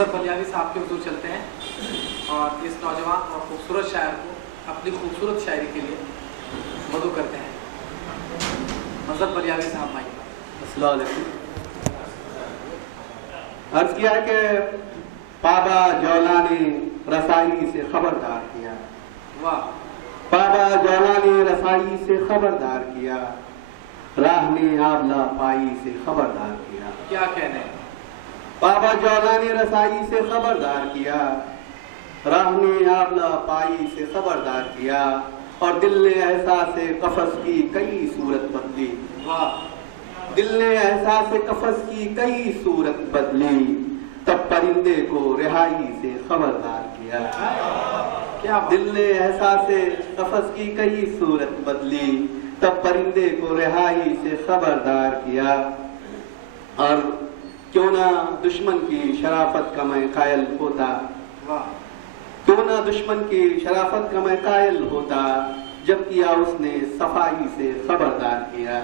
मजहब बलियावी साहब के हुजूर चलते हैं और इस नौजवान और खूबसूरत शायर को अपनी खूबसूरत शायरी के लिए मदू करते हैं। मजहब बलियावी साहब माइक पर। अस्सलाम वालेकुम। अर्ज किया है कि बाबा जौला ने रसाई से खबरदार किया। वाह। बाबा जौला ने रसाई से खबरदार किया, राह ने आबला पाई से खबरदार किया। क्या कहने हैं? बाबा जौला ने रसाई से खबरदार किया, राह ने आबला पाई से खबरदार किया, और दिल ने एहसास कफस की कई सूरत बदली। वाह। दिल ने एहसास कफस की कई सूरत बदली, तब परिंदे को रिहाई से खबरदार किया। क्या दिल ने एहसास कफस की कई सूरत बदली, तब परिंदे को रिहाई से खबरदार किया। और क्यों ना दुश्मन की शराफत का मैं कायल होता, क्यों ना दुश्मन की शराफत का मैं कायल होता, जब किया उसने सफाई से खबरदार किया।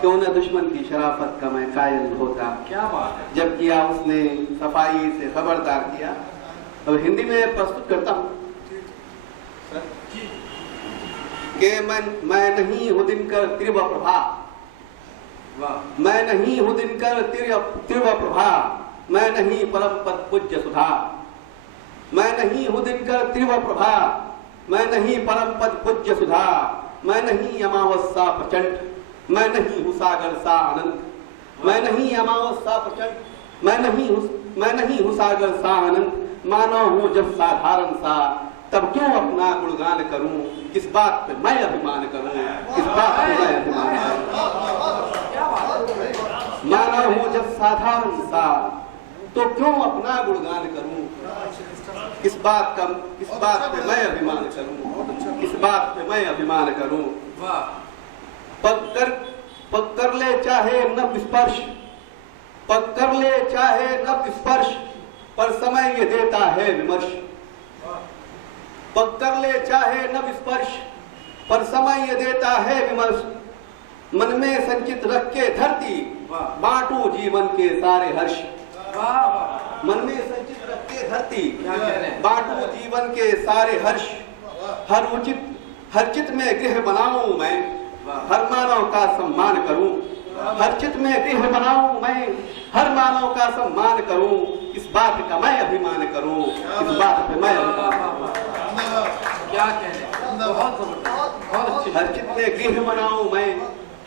क्यों ना दुश्मन की शराफत का मैं कायल होता, क्या बात है, जब किया उसने सफाई से खबरदार किया। अब हिंदी में प्रस्तुत करता हूँ कि मैं नहीं हूँ दिनकर तीव्र प्रभा, मैं नहीं हूँ दिनकर तीव्र प्रभा, मैं नहीं परम पद पूज्य सुधा, मैं नहीं हूँ दिनकर तीव्र प्रभा, मैं नहीं परम पद पूज्य सुधा, मैं नहीं अमावस्या प्रचंड, मैं नहीं हूँ सागर सा अनंत, मैं नहीं अमावस्या प्रचंड, मैं नहीं हूँ सागर सा अनंत, मानव हूँ जब साधारण सा, तब क्यों अपना गुणगान करूं, किस बात पे मैं अभिमान करूं, किस बात पे मैं अभिमान करूं। मानव हूं जब साधारण सा, तो क्यों अपना गुणगान करूं, किस बात पे मैं अभिमान करूं, किस बात पे मैं अभिमान करूं। पग कर ले चाहे नभ स्पर्श, पग कर ले चाहे नभ स्पर्श, पर समय ये देता है विमर्श। पग कर ले चाहे नभ स्पर्श, पर समय ये देता है विमर्श। मन में संचित रख के धरती, बांटू जीवन के सारे हर्ष। मन में संचित रख के धरती, बांटू जीवन के सारे हर्ष। हर चित में गृह बनाऊं मैं, हर मानव का सम्मान करूं। हर चित में गृह बनाऊं मैं, हर मानव का सम्मान करूं। इस बात का मैं अभिमान करूं, इस बात पे मैं क्या कहने, बहुत अच्छी। हर चित में गृह बनाऊं मैं,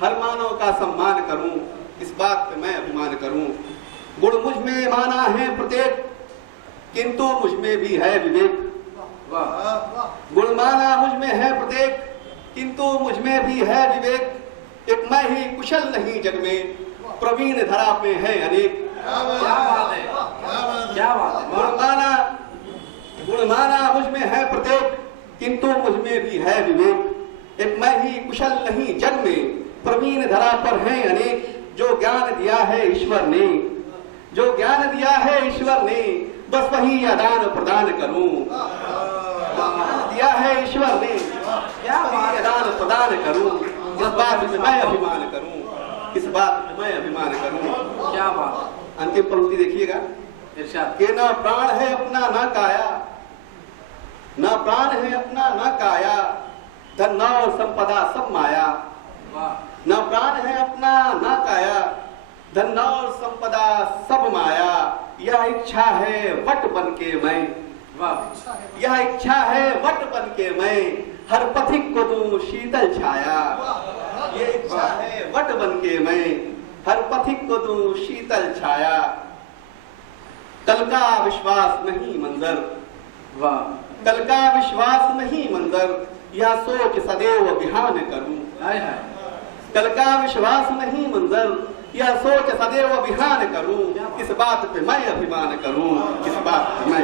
हर मानव का सम्मान करूं, इस बात पे मैं अभिमान करूं। गुण मुझ में माना है प्रत्येक, किंतु मुझ में भी है विवेक। गुण माना मुझ में है प्रत्येक, किंतु मुझ में भी है विवेक। एक मैं ही कुशल नहीं जग में, प्रवीण धरा पे है अनेक। क्या बात है, क्या बात है। गुण माना मुझ में है प्रत्येक, किंतु मुझ में भी है विवेक। एक मैं ही कुशल नहीं जग में, प्रवीण धरा पर है अनेक। जो ज्ञान दिया है ईश्वर ने, जो ज्ञान दिया है ईश्वर ने, बस वही आदान प्रदान करूं। दिया है ईश्वर ने, क्या आदान प्रदान करूं। इस बात में मैं अभिमान करूं, इस बात में मैं अभिमान करूं। क्या बात। अंतिम पंक्ति देखिएगा, इरशाद। कि ना प्राण है अपना ना काया, ना प्राण है अपना ना काया, धन और संपदा सब माया। ना प्राण है अपना ना काया, धन और संपदा सब माया। यह इच्छा है वट बन के मैं, यह इच्छा है वट बन के मैं, हर पथिक को दूं शीतल छाया। ये इच्छा है वट बन के मैं, हर पथिक को दूं शीतल छाया। कल का विश्वास नहीं मंजर, कल का विश्वास नहीं मंजर, यह सोच सदैव बिहान करूं। कल का विश्वास नहीं मंजर, यह सोच सदैव बिहान करूं। इस बात पे मैं अभिमान करूं, इस बात पे मैं